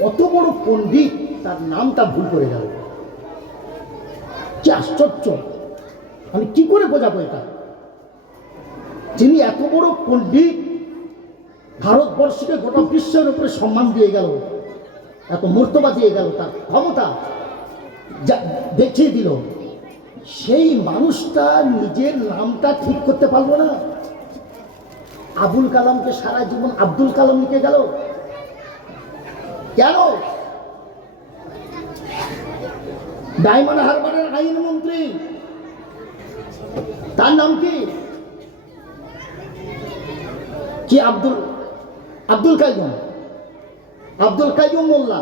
অত বড় পণ্ডিত, তার নামটা ভুল করে গেল। কি আশ্চর্য। আমি কি করে বোঝাবো এটা? যিনি এত বড় পণ্ডিত, ভারতবর্ষকে গোটা বিশ্বের উপরে সম্মান দিয়ে গেল, এত মর্তবা দিয়ে গেল, তার ক্ষমতা যা দেখিয়ে দিল, সেই মানুষটা নিজের নামটা ঠিক করতে পারল না। আবুল কালামকে সারা জীবন আব্দুল কালাম লিখে গেল। কেন? ডায়মন্ড হারবারের আইনমন্ত্রী তার নাম কি? কি আব্দুল আব্দুল কাইম আব্দুল কাইম মোল্লা।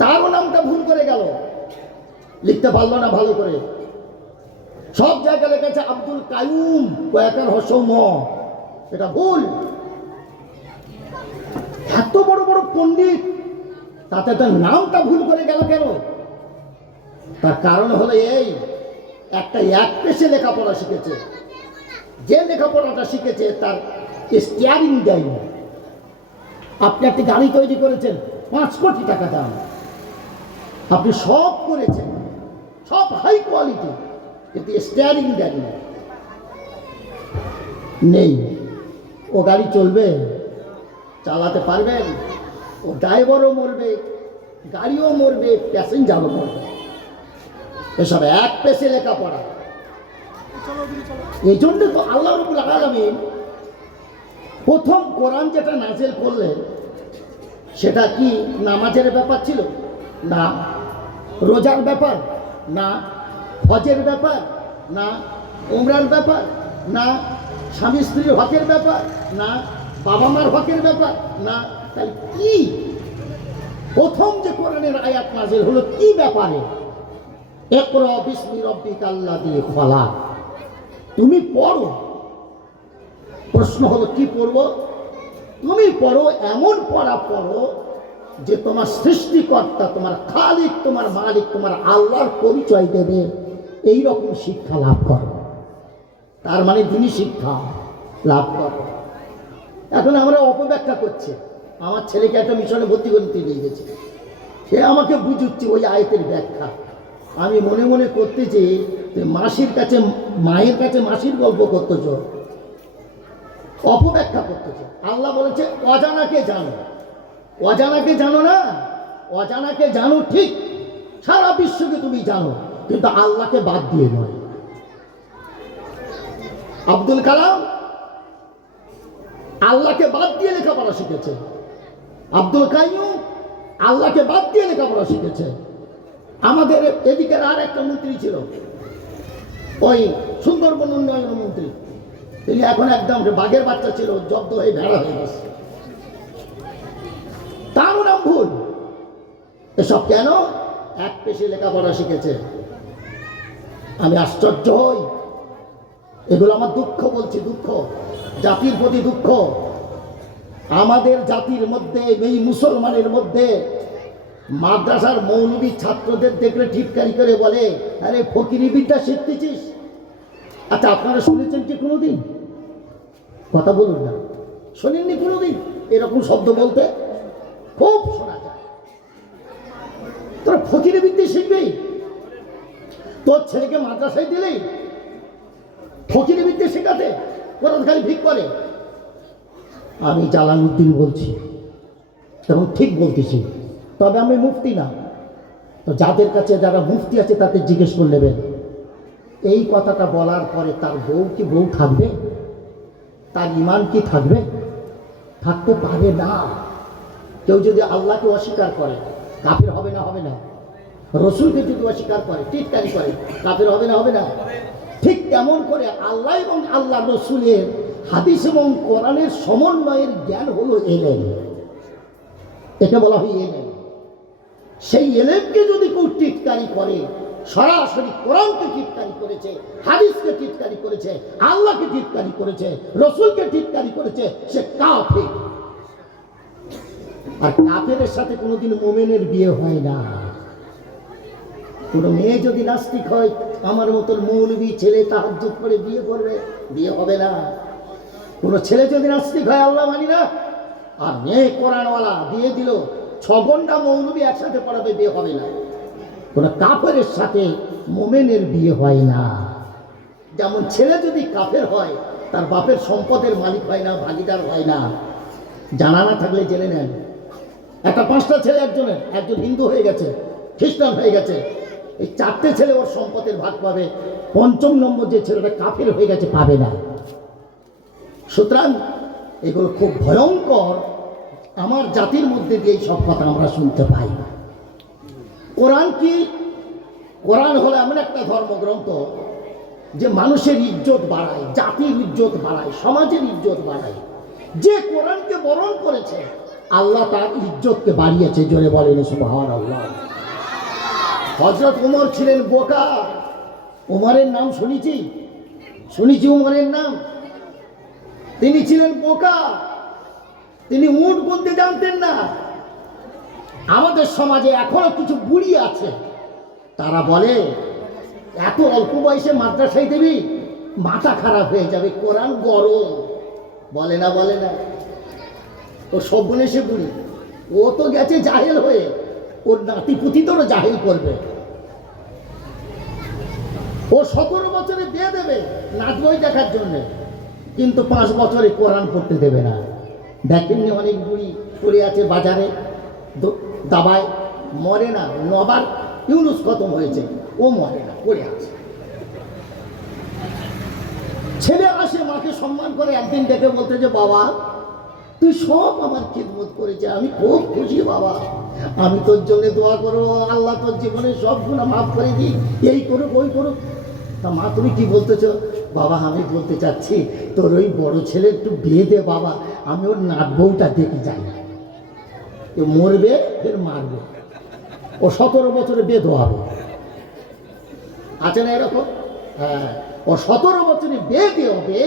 তারও নামটা ভুল করে গেল। লিখতে পারল না ভালো করে। সব জায়গায় লেখেছে আব্দুল কায়ুম কয়েকার হসম এটা ভুল। এত বড় বড় পণ্ডিত, তাতে তার নামটা ভুল করে গেল কেন? তার কারণ হলো এই, একটা এক পেশে লেখাপড়া শিখেছে। যে লেখাপড়াটা শিখেছে তার স্টিয়ারিং দেয়নি আপনি একটি গাড়ি তৈরি করেছেন, পাঁচ কোটি টাকা দাম। আপনি সব করেছেন, সব হাই কোয়ালিটি কিন্তু স্টিয়ারিং দেননি নেই। ও গাড়ি চলবে? চালাতে পারবেন ও ড্রাইভারও মরবে, গাড়িও মরবে প্যাসেঞ্জারও মরবে। এসব এক পেশে লেখাপড়া। এই জন্য তো আল্লাহ রবুল আলমিন প্রথম কোরআন যেটা নাজেল করলেন, সেটা কি নামাজের ব্যাপার ছিল? না। রোজার ব্যাপার? না। হজের ব্যাপার? না। উমরার ব্যাপার? না। স্বামী স্ত্রীর হকের ব্যাপার? না। বাবা মার হকের ব্যাপার? না তাই কি? প্রথম যে কোরআনের আয়াত নাজিল হলো কি ব্যাপারে? একর বিস্মি রব্বিক আল্লাহ দিয়ে খোলা তুমি পড়ো। প্রশ্ন হলো, কি পড়ব? তুমি পড়ো, এমন পড়া পড়ো যে তোমার সৃষ্টিকর্তা, তোমার খালিক, তোমার মালিক, তোমার আল্লাহর পরিচয় দেবে। এই রকম শিক্ষা লাভ করো। তার মানে দিনই শিক্ষা লাভ করো। এখন আমরা অপব্যাখ্যা করছি। আমার ছেলেকে একটা মিশনে ভর্তি করতে দিয়ে গেছে। সে আমাকে বুঝুচ্ছে ওই আয়তের ব্যাখ্যা। আমি মনে মনে করতেছি যে মাসির কাছে, মায়ের কাছে মাসির গল্প করতেছ। অপব্যাখ্যা করতেছ। আল্লাহ বলেছে, অজানাকে জানো। অজানাকে জানো না, অজানাকে জানো ঠিক। সারা বিশ্বকে তুমি জানো, কিন্তু আল্লাহকে বাদ দিয়ে নয়। আব্দুল কালাম আল্লাহকে বাদ দিয়ে লেখাপড়া শিখেছে। আব্দুল কাইম আল্লাহকে বাদ দিয়ে লেখাপড়া শিখেছে। আমাদের এদিকের আর একটা মন্ত্রী ছিল, ওই সুন্দরবন উন্নয়ন মন্ত্রী। তিনি এখন একদম বাঘের বাচ্চা ছিল, জব্দ হয়ে ভেড়া হয়ে গেছে। তারও নাম ভুল। এসব কেন? এক পেশে লেখাপড়া শিখেছে। আমি আশ্চর্য হই। এগুলো আমার দুঃখ বলছি, দুঃখ। জাতির প্রতি দুঃখ। আমাদের জাতির মধ্যে, এই মুসলমানের মধ্যে মাদ্রাসার মৌলবী ছাত্রদের দেখলে ঠিককারি করে বলে, আরে ফকিরি বিদ্যা শিখতেছিস? আচ্ছা আপনারা শুনেছেন কি কোনোদিন? কথা বলুন না। শোনেননি কোনোদিন? এরকম শব্দ বলতে খুব শোনা যায়। তোরা ফকিরি বিদ্যা শিখবি? তোর ছেলেকে মাদ্রাসায় দিলেই ফকিরি বিদ্যা শেখাতে? কোরআন খালি ভিক করে? আমি জালালউদ্দিন বলছি। এবং ঠিক বলতেছি। তবে আমি মুফতি না। তো যাদের কাছে যারা মুফতি আছে, তাদের জিজ্ঞেস করে নেবেন। এই কথাটা বলার পরে তার বউ কি বউ থাকবে? তার ইমান কি থাকবে? থাকতে পারে না। কেউ যদি আল্লাহকে অস্বীকার করে, কাফের হবে না হবে না। রসুলকে যদি অস্বীকার করে, টিটকারি করে, কাফের হবে না হবে না। ঠিক তেমন করে আল্লাহ এবং আল্লাহ রসুলের হাদিস এবং কোরআনের সমন্বয়ের জ্ঞান হলো এলেন এটা বলা হয় এলেন সেই এলেমকে যদি কেউ টিটকারি করে, সরাসরি কোরআনকে টিটকারি করেছে, হাদিসকে টিটকারি করেছে, আল্লাহকে টিটকারি করেছে, রসুলকে টিটকারি করেছে, সে কাফে আর কাফের সাথে কোনোদিন মোমেনের বিয়ে হয় না। কোনো মেয়ে যদি নাস্তিক হয়, আমার মতন মৌলবী ছেলে তাহাজ্জুদ করে বিয়ে করবে, বিয়ে হবে না। কোনো ছেলে যদি নাস্তিক হয়, আল্লাহ মানি না। আর মেয়ে কোরআনওয়ালা বিয়ে দিল, ছ ঘণ্টা মৌলবী একসাথে পড়াবে, বিয়ে হবে না। কোনো কাফের সাথে মোমেনের বিয়ে হয় না। যেমন ছেলে যদি কাফের হয়, তার বাপের সম্পদের মালিক হয় না, ভাগিদার হয় না। জানা না থাকলে জেনে নেন। একটা পাঁচটা ছেলে একজনের, একজন হিন্দু হয়ে গেছে, খ্রিস্টান হয়ে গেছে এই চারটে ছেলে ওর সম্পদের ভাগ পাবে। পঞ্চম নম্বর যে ছেলেটা কাফের হয়ে গেছে, পাবে না। সুতরাং এগুলো খুব ভয়ঙ্কর। আমার জাতির মধ্যে দিয়ে সব কথা আমরা শুনতে পাই। না কোরআন কি? কোরআন হলো এমন একটা ধর্মগ্রন্থ যে মানুষের ইজ্জত বাড়ায়, জাতির ইজ্জত বাড়ায়, সমাজের ইজ্জত বাড়ায়। যে কোরআনকে বরণ করেছে, আল্লাহ তার ইজ্জতকে বাড়িয়েছে, জোরে বলেন সুবহান আল্লাহ হজরত উমর ছিলেন বোকা। উমরের নাম শুনেছি? শুনেছি উমরের নাম। তিনি ছিলেন বোকা। তিনি উঠ বলতে জানতেন না। আমাদের সমাজে এখনও কিছু বুড়ি আছে। তারা বলে, এত অল্প বয়সে মাদ্রাসায় দেবি, মাথা খারাপ হয়ে যাবে, কোরআন গরম। বলে না বলে না। ও সে বুড়ি। ও তো গেছে জাহেল হয়ে। ওর নাতি পুতি তোরও জাহেল করবে। ও সতেরো বছরে বিয়ে দেবে নাচ বই দেখার জন্য। কিন্তু পাঁচ বছরে কোরআন পড়তে দেবে না। দেখেননি অনেক বুড়ি পড়ে আছে বাজারে দাবায় মরে না, নবার ইউনুস খতম হয়েছে, ও মরে না, পড়ে আছে। ছেলে আসে মাকে সম্মান করে একদিন ডেকে বলতে যে, বাবা তুই সব আমার খিদমত করেছে, আমি খুব খুশি বাবা। আমি তোর জন্য দোয়া করো আল্লাহ তোর জীবনে সব গুণা মাফ করে দিই এই করুক, ওই করুক। তা মা, তুমি কি বলতেছো? বাবা, আমি বলতে চাচ্ছি, তোর ওই বড় ছেলে একটু বিয়ে দে বাবা, আমি ওর নাত বউটা দেখে যাই। এ মরবে, ফের মারবে। ও সতেরো বছরে বেদ হবে। আছে না এরকম? হ্যাঁ ও সতেরো বছরে বেদ হবে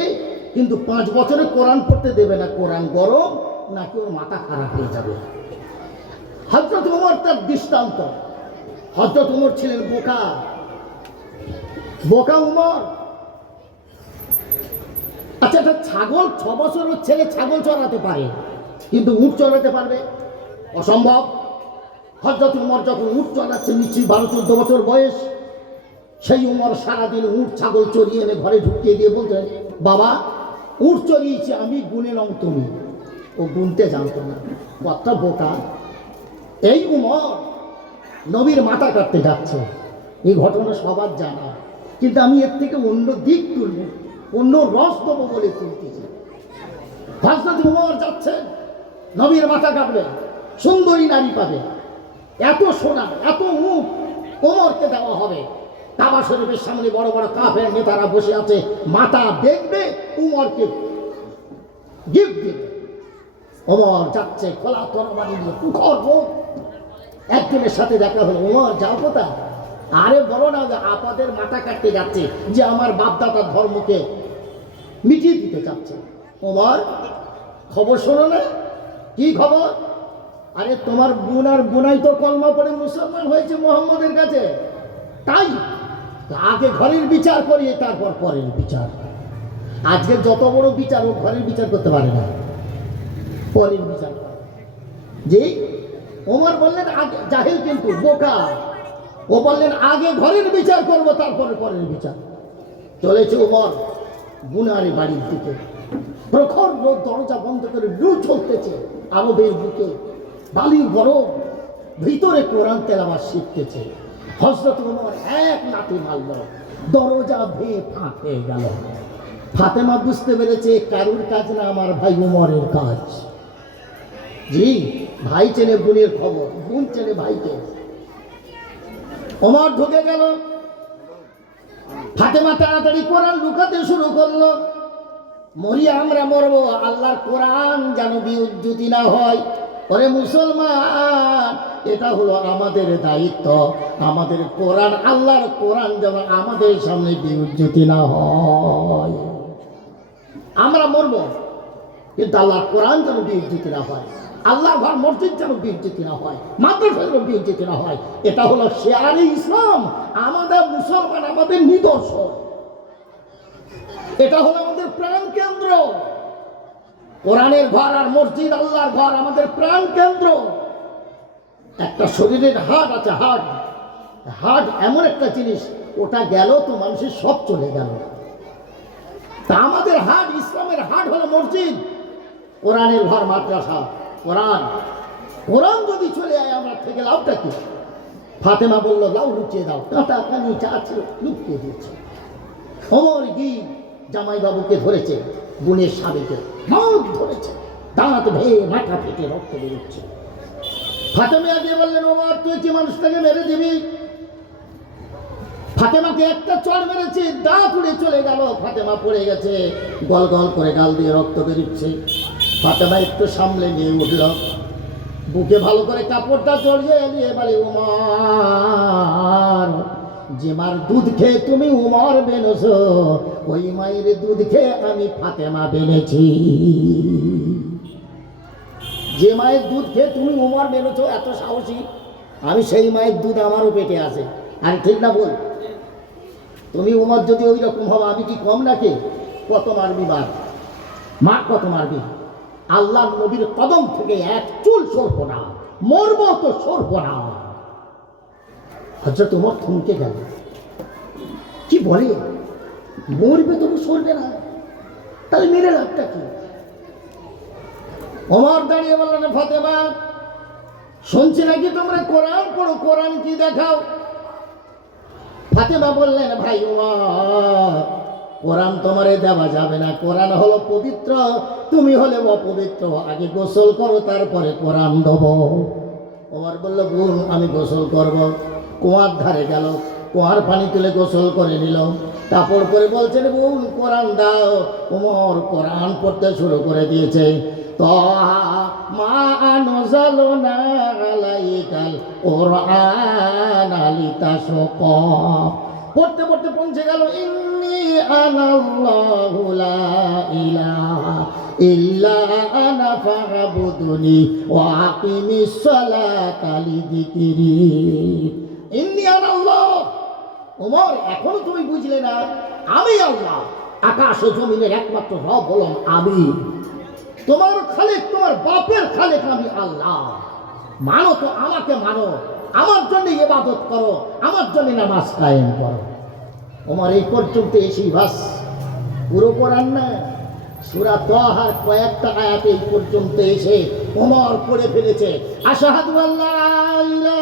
কিন্তু পাঁচ বছরে কোরআন পড়তে দেবে না। কোরআন গরম, নাকি ওর মাথা খারাপ হয়ে যাবে। হজরত উমর তার দৃষ্টান্ত। হজরত উমর ছিলেন বোকা। বোকা উমর আচ্ছা একটা ছাগল, ছ বছরের ছেলে ছাগল চড়াতে পারে, কিন্তু উঁট চড়াতে পারবে? অসম্ভব। হজরত উমর যখন উঁট চড়াচ্ছে, নিশ্চয়ই বারো, চোদ্দ বছর বয়স। সেই উমর সারাদিন উঁট, ছাগল চড়িয়ে এনে ঘরে ঢুকিয়ে দিয়ে বলতেন বাবা উঁট চড়িয়েছি আমি গুনে নং তুমি ও গুনতে জানতো না। কতটা বোকা। এই উমর নবীর মাথা কাটতে যাচ্ছে। এই ঘটনা সবার জানা। কিন্তু আমি এর থেকে অন্য দিক তুলব, অন্য রস দেবো বলে তুলতেছি হজরত উমর যাচ্ছেন নবীর মাথা কাটবে, সুন্দরী নারী পাবে। এত সোনা, এত মুখ ওমরকে দেওয়া হবে। কাবা শরীফের সামনে বড় বড় কাফের নেতারা বসে আছে। মাথা দেখবে, উমরকে গিফট দেবে। ওমর যাচ্ছে, খোলা তরবারি নিয়ে মুখ একজনের সাথে দেখা হলো ওমর যাও কোথায়? আরে বলো না যে আপাদের মাথা কাটতে যাচ্ছে, যে আমার বাপদাদার ধর্মকে মিটিয়ে দিতে চাচ্ছে। ওমর খবর শোনো না? কি খবর? আরে তোমার বোন আর বোনাই তো কলমা পড়ে মুসলমান হয়েছে মোহাম্মদের কাছে। তাই আগে ঘরের বিচার করিয়ে তারপর পরের বিচার। আজকে যত বড় বিচার, ও ঘরের বিচার করতে পারে না। পরের বিচার। জি ওমর বললেন আগে জাহিল কিন্তু বোকা। ও বললেন, আগে ঘরের বিচার করব, তারপরে পরের বিচার। চলেছে ওমর গুনারি বাড়ির দিকে। প্রখর রোদ, দরজা বন্ধ করে লু চলতেছে আরবের বুকে। বালির গরম ভিতরে কোরআন তেলাবার শিখতেছে। হজরত উমর এক নাতি মারল দরজা ভেয়ে ফাঁক গেল। ফাতেমা বুঝতে পেরেছে কারুর কাজ না আমার ভাই উমরের কাজ। জি, ভাই চেনে বোনের খবর, বোন চেনে ভাইকে। ওমর ঢুকে গেল। ফাতেমা তাড়াতাড়ি কোরআন লুকাতে শুরু করল। মরি আমরা মরবো, আল্লাহর কোরআন যেন বিউজ্জুতি না হয়। ওরে মুসলমান, এটা হলো আমাদের দায়িত্ব। আমাদের কোরআন, আল্লাহর কোরআন যেন আমাদের সামনে বিউজ্জুতি না হয়। আমরা মরবো, কিন্তু আল্লাহর কোরআন যেন বিউজ্জুতি না হয়। আল্লাহ ঘর, মসজিদ যেন বিউজ্জুতি না হয়। মাদ্রাসা যেন বিউজ্জুতি না হয়। এটা হলো শেয়ারে ইসলাম, আমাদের মুসলমান, আমাদের নিদর্শন। এটা হলো আমাদের প্রাণ কেন্দ্র কোরআনের ঘর আর মসজিদ, আল্লাহর ঘর আমাদের প্রাণ কেন্দ্র। একটা শরীরের হাট আছে হাট হাট এমন একটা জিনিস, ওটা গেল তো মানুষের সব চলে গেল। তা আমাদের হাট ইসলামের হাট হলো মসজিদ। কোরআনের ঘর, মাদ্রাসা, কোরআন। কোরআন যদি চলে যায় আমরা থেকে লাভটা কি? ফাতেমা বলল, লাউ লুকিয়ে দাও। কাঁটা কানি চা ছিল লুকিয়ে দিয়েছে। অমর গি জামাইবাবুকে ধরেছে। গুণের স্বামীকে ধরেছে দাঁত ভেয়ে মাথা ফেটে রক্ত বেরোচ্ছে। ফাতেমা বললেন, ওমর, তুই কি মানুষটাকে মেরে দিবি? ফাতেমাকে একটা চড় মেরেছে, দাঁত চলে গেল। ফাতেমা পড়ে গেছে, গল গল করে গাল দিয়ে রক্ত বেরোচ্ছে। ফাতেমা একটু সামলে নিয়ে উঠল। বুকে ভালো করে কাপড়টা জড়িয়ে নিয়ে বলে উমার যে দুধ খেয়ে তুমি উমর বেনেছ, ওই মায়ের দুধ খেয়ে আমি ফাতেমা বেনেছি। যে মায়ের দুধ খেয়ে তুমি উমর বেনেছ, এত সাহসী, আমি সেই মায়ের দুধ আমারও পেটে আছে। আর ঠিক না বল? তুমি উমর যদি ওই রকম হব আমি কি কম নাকি? কত মারবি মার? মা কত মারবি? আল্লাহ নবীর কদম থেকে এক চুল সরব না, মরবো তো সরব না। হজরত উমর থমকে গেল। কি বলে? মরবে তবু সরবে না। তাহলে মেরে লাভটা কি? অমর দাঁড়িয়ে বললেন, ফতেমা, শুনছি নাকি তোমরা কোরআন পড়ো? কোরআন কি দেখাও? ফাতেমা বললেন, ভাই কোরআন তোমারে দেওয়া যাবে না। কোরআন হলো পবিত্র, তুমি হলে অপবিত্র। আগে গোসল করো, তারপরে কোরআন দেব। ওমর বলল, বোন, আমি গোসল করব। কুয়ার ধারে গেল। কুয়ার পানি তুলে গোসল করে নিল। কাপড় পরে বলছেন, বোন, কোরআন দাও। ওমর কোরআন পড়তে শুরু করে দিয়েছে। মা আনজালনা আলাইকাল কোরআন আলিতাশক পড়তে পড়তে পৌঁছে গেল, ইন্নি আনাল্লাহু লা ইলাহা ইল্লা আনা ফাবুদুনি ওয়া আকিমিস সালাতা লিযিকরি। ওমর, এখনও তুমি বুঝলে না? আমি আল্লাহ, আকাশ ও জমিনের একমাত্র রব হলাম আমি। তোমার খালেক, তোমার বাপের খালেক আমি আল্লাহ। মানো তো আমাকে মানো, আমার জন্য ইবাদত করো, আমার জন্য নামাজ কায়েম করো। তোমার এই পর্যন্ত এসেই বাস। পুরো কোরআন না, সুরা তহার কয়েকটা আয়াত এই পর্যন্ত এসে ওমর পড়ে ফেলেছে। আশাহাদু আল্লাহ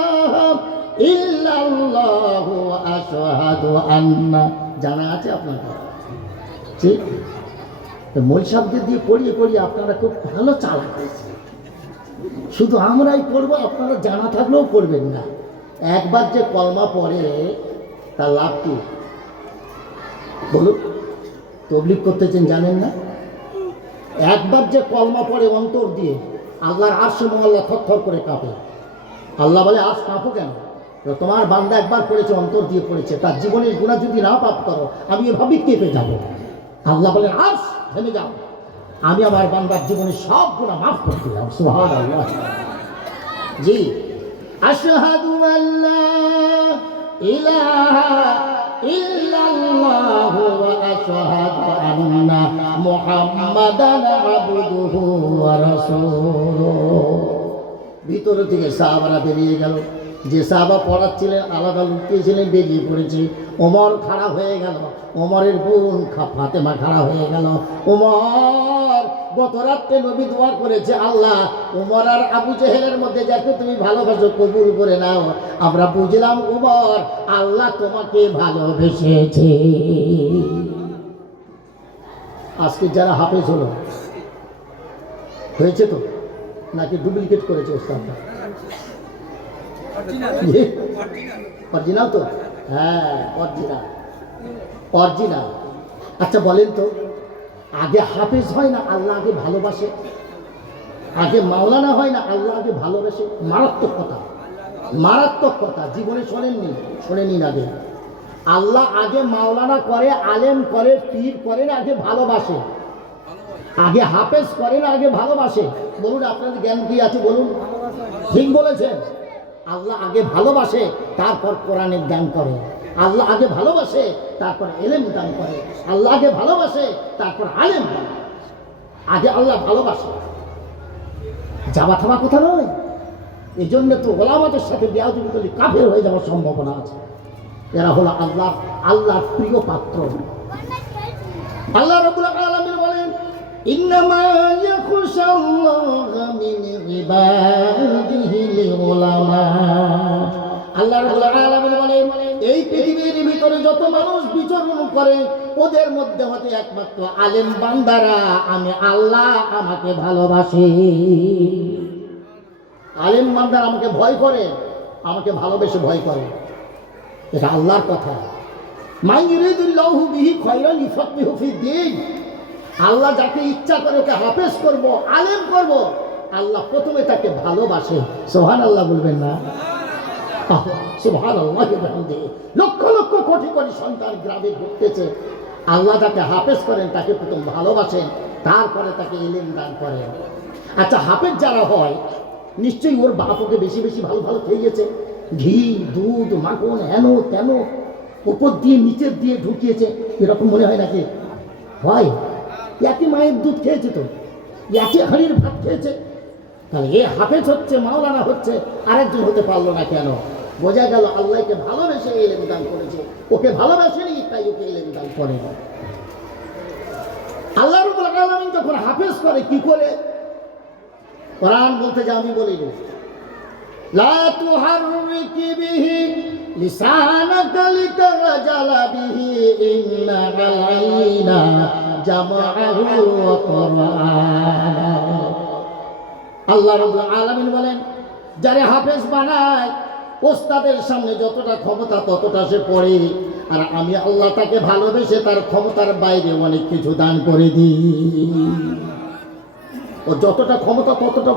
ইল্লাল্লাহু আশহাদু আন্না। জানা আছে আপনার ঠিক তো মূল শব্দের দিয়ে পড়িয়ে পড়িয়ে আপনারা খুব ভালো চালাক। শুধু আমরাই পড়ব, আপনারা জানা থাকলেও পড়বেন না। একবার যে কলমা পড়ে তার লাভ কি? বলুন তবলিক করতেছেন জানেন না? একবার যে কলমা পড়ে অন্তর দিয়ে, আল্লাহর আর্শ মোয়াল্লা থর করে কাঁপে। আল্লাহ বলে আজ কাঁপো কেন? তোমার বান্দা একবার পড়েছে, অন্তর দিয়ে পড়েছে, তার জীবনের গুণা যদি না পাপ করো, আমি এভাবেই কেঁপে যাব। আল্লাহ বলেন আজ থেমে যাও। আমি আমার বান্দার জীবনের সব গুণা মাফ করতে দিলাম সুহান আল্লাহ জি। আশহাদু আল্লাহ ইলাহা ইল্লাল্লাহ ওয়া আশহাদু আন্না মুহাম্মাদান আবদুহু ওয়া রাসূলুহু। ভিতরে থেকে সাহাবারা বেরিয়ে গেল। যে সাহাবা পড়াচ্ছিলেন, আলাদা লুকিয়েছিলেন, বেরিয়ে পড়েছে। ওমর খাড়া হয়ে গেল। ওমরের বোন ফাতেমা খাড়া হয়ে গেল। ওমর গত রাত্রে নবী দোয়া করেছে, আল্লাহ, ওমর আর আবু জেহেলের মধ্যে যাকে তুমি ভালোবাসো কবুল করে নাও। আমরা বুঝলাম, ওমর, আল্লাহ তোমাকে ভালোবেসেছে। আজকে যারা হাফেজ হলো, হয়েছে তো? নাকি ডুপ্লিকেট করেছে ওস্তাদটা অরিজিনাল। তো? হ্যাঁ অরিজিনাল। অরিজিনাল। আচ্ছা বলেন তো আগে হাফেজ হয় না আল্লাহ আগে ভালোবাসে? আগে মাওলানা হয় না আল্লাহ আগে ভালোবাসে? মারাত্মক কথা। মারাত্মক কথা জীবনে শোনেননি শোনেনি আগে। আল্লাহ আগে মাওলানা করে আলেম করে পীর করে না আগে ভালোবাসে। আগে হাফেজ করে না আগে ভালোবাসে। বলুন আপনাদের জ্ঞান কি আছে বলুন। ঠিক বলেছেন? আল্লাহ আগে ভালোবাসে, তারপর কোরআনের জ্ঞান করে। আল্লাহ আগে ভালোবাসে, তারপর এলেম দান করে। আল্লাহ আগে ভালোবাসে, তারপর আলেম দান আগে আল্লাহ ভালোবাসে। যাওয়া থামা কথা নয়। এই জন্য তো ওলামাদের সাথে বেয়াদবি কাফের হয়ে যাওয়ার সম্ভাবনা আছে। এরা হলো আল্লাহ, আল্লাহর প্রিয় পাত্র। আল্লাহ রাব্বুল আলামিন বলেন, ইন্নামা ইয়াখশাল্লাহা মিন ইবাদিহিল আল্লাহ ভিতরে যত মানুষ ওদের মধ্যে হতে একমাত্র আলেম বান্দারা। আমি আল্লাহ আমাকে ভালোবাসি। আলেম আমাকে ভয় করে, আমাকে ভালোবেসে ভয় করে। এটা আল্লাহর কথা। মাই ইরিদুল্লাহু বিহি খয়রান ইফাক্কিহু ফিদ্দিন। আল্লাহ যাকে ইচ্ছা করে ওকে হাফেজ করব, আলেম করব আল্লাহ প্রথমে তাকে ভালোবাসে। সোহান আল্লাহ বলবেন না। সুভান আল্লাহ লক্ষ লক্ষ কোটি কোটি সন্তান গ্রামে ঘুরতেছে। আল্লাহ তাকে হাফেজ করেন, তাকে প্রথম ভালোবাসেন, তারপরে তাকে এলেম দান করেন। আচ্ছা হাফেজ যারা হয়, নিশ্চয়ই ওর বাপ ওকে বেশি বেশি ভালো ভালো খেয়ে গেছে ঘি, দুধ, মাখন, হেন, তেন, উপর দিয়ে নিচের দিয়ে ঢুকিয়েছে। এরকম মনে হয় নাকি? হয়। একই মায়ের দুধ খেয়েছে তো? একই হাড়ির ভাত খেয়েছে? তাহলে এ হাফেজ হচ্ছে, মাওলানা হচ্ছে, আরেকজন হতে পারল না কেন? বোঝা গেল আল্লাহকে ভালোবেসে এলেম দান করেছে। ওকে ভালোবাসেনি, তাই ওকে এলেম দান আল্লাহ রবুল আলমিন হাফেজ করে, কি করে? কোরআন বলতে যে আমি বলিনি। লা তুহাররিক বিহি লিসানাকা লিতাজালা বিহি ইন্না আলাইনা জামাআহু ওয়া আল্লাহ রাব্বুল আলামিন বলেন, যারে হাফেজ বানায়, ওস্তাদের সামনে যতটা ক্ষমতা ততটা সে পড়ে। আর আমি আল্লাহ তাকে ভালোবেসে তার ক্ষমতার বাইরে অনেক কিছু দান করে দিই। ও যতটা ক্ষমতা ততটা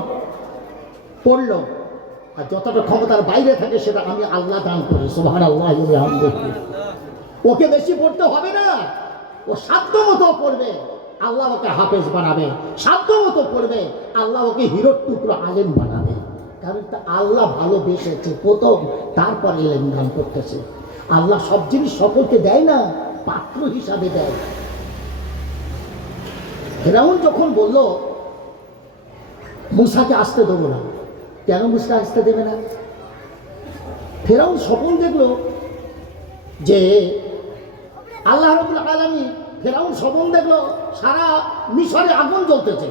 পড়ল, আর যতটা ক্ষমতার বাইরে থাকে সেটা আমি আল্লাহ দান করি। সোভান আল্লাহ ওকে বেশি পড়তে হবে না। ও সাধ্য মতো পড়বে। আল্লাহ ওকে হাফেজ বানাবে সাধ্য মতো পড়বে আল্লাহ ওকে হিরোর টুকরো আলেম বানাবে। কারণ তা আল্লাহ ভালোবেসেছে প্রথম, তারপর এলেম দান করতেছে। আল্লাহ সব জিনিস সকলকে দেয় না, পাত্র হিসাবে দেয়। ফেরাউন যখন বলল, মুসাকে আসতে দেবো না। কেন মুসা আসতে দেবে না? ফেরাউন স্বপ্ন দেখল যে, আল্লাহ রবুল আলমী ফেরাউন স্বপ্ন দেখল, সারা মিশরে আগুন জ্বলতেছে।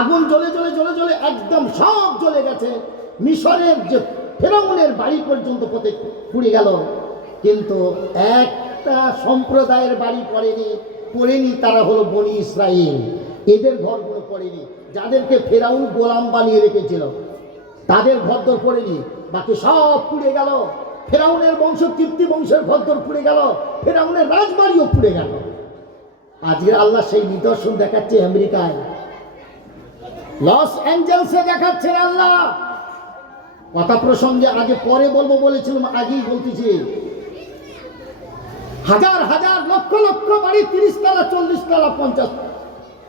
আগুন জ্বলে জ্বলে জ্বলে জ্বলে একদম সব জ্বলে গেছে। মিশরের যে ফেরাউনের বাড়ি পর্যন্ত পথে পুড়ে গেল। কিন্তু একটা সম্প্রদায়ের বাড়ি পড়েনি পড়েনি তারা হলো বনি ইসরায়েল এদের ঘরগুলো পড়েনি, যাদেরকে ফেরাউন গোলাম বানিয়ে রেখেছিল। তাদের ঘরদর পড়েনি, বাকি সব পুড়ে গেল। ফেরাউনের বংশ কীর্তি বংশের ঘরদর পুড়ে গেল। ফেরাউনের রাজবাড়িও পুড়ে গেল। আজকে আল্লাহ সেই নিদর্শন দেখাচ্ছে আমেরিকায়। লস অ্যাঞ্জেলসে দেখাচ্ছেন আল্লাহ। কথা প্রসঙ্গে আগে পরে বলব বলেছিলাম, আগেই বলতেছি। হাজার হাজার, লক্ষ লক্ষ বাড়ি তিরিশ তলা চল্লিশ তলা পঞ্চাশ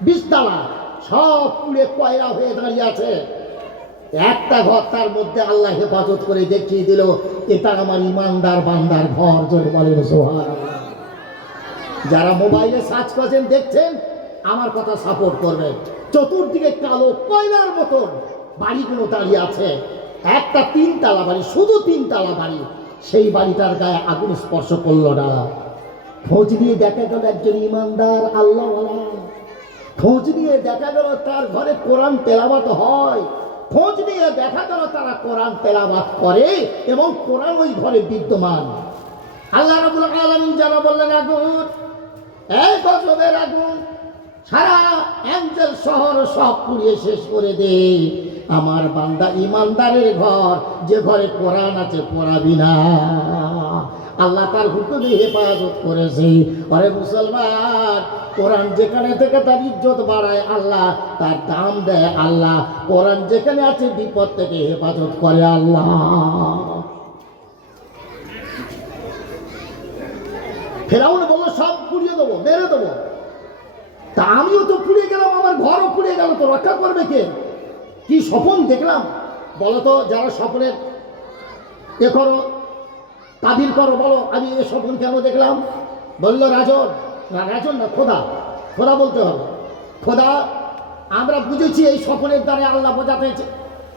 বিশ তলা সব পুড়ে কয়লা হয়ে দাঁড়িয়ে আছে। একটা ঘর তার মধ্যে আল্লাহ হেফাজত করে দেখিয়ে দিল, এটা আমার ইমানদার বান্দার ঘর, জোরে বলেন সোহার যারা মোবাইলে সার্চ করছেন, দেখছেন, আমার কথা সাপোর্ট করবেন। চতুর্দিকে কালো কয়লার মতন বাড়িগুলো দাঁড়িয়ে আছে। একটা তিনতলা বাড়ি, শুধু তিনতলা বাড়ি। সেই বাড়িটার গায়ে আগুন স্পর্শ করল না। খোঁজ নিয়ে দেখা গেল একজন ইমানদার, আল্লাহ খোঁজ নিয়ে দেখা গেল তার ঘরে কোরআন তেলাবাত হয়। খোঁজ নিয়ে দেখা গেল তারা কোরআন তেলাবাত করে এবং কোরআন ওই ঘরে বিদ্যমান। আল্লাহ রাবুল আলমিন যারা বললেন, আগুন এই গজবের আগুন সারা অ্যাঞ্জেল শহর সব পুড়িয়ে শেষ করে দে। আমার বান্দা, ইমানদারের ঘর, যে ঘরে কোরআন আছে, পড়াবি না। আল্লাহ তার হুকুমে হেফাজত করেছে। আরে মুসলমান, কোরআন যেখানে থেকে তার ইজ্জত বাড়ায়, আল্লাহ তার দাম দেয়, আল্লাহ কোরআন যেখানে আছে, বিপদ থেকে হেফাজত করে আল্লাহ। ফেরাউন বলল, সব পুড়িয়ে দেবো, মেরে দেবো। তা আমিও তো পুড়ে গেলাম, আমার ঘরও পুড়ে গেল, তো রক্ষা করবে কে? কি স্বপন দেখলাম? বলো তো, যারা স্বপ্নের এ করো, তাবির করো, বলো, আমি এ স্বপ্ন কেন দেখলাম? বলল, রাজন, না রাজন না, খোদা খোদা বলতে হবে। খোদা, আমরা বুঝেছি এই স্বপ্নের দ্বারা আল্লাহ বোঝাতে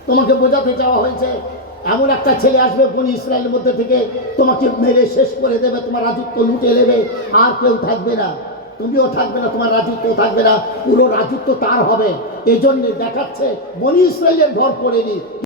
তোমাকে বোঝাতে চাওয়া হয়েছে। এমন একটা ছেলে আসবে বনি ইসরায়েলের মধ্যে থেকে, তোমাকে মেরে শেষ করে দেবে, তোমার রাজত্ব লুটে নেবে, আর কেউ থাকবে না। তুমিও থাকবে না, তোমার রাজত্ব থাকবে না, পুরো রাজত্ব তার হবে। এই জন্যে দেখাচ্ছে বনি ইসরায়েলের ঘর পড়েনি।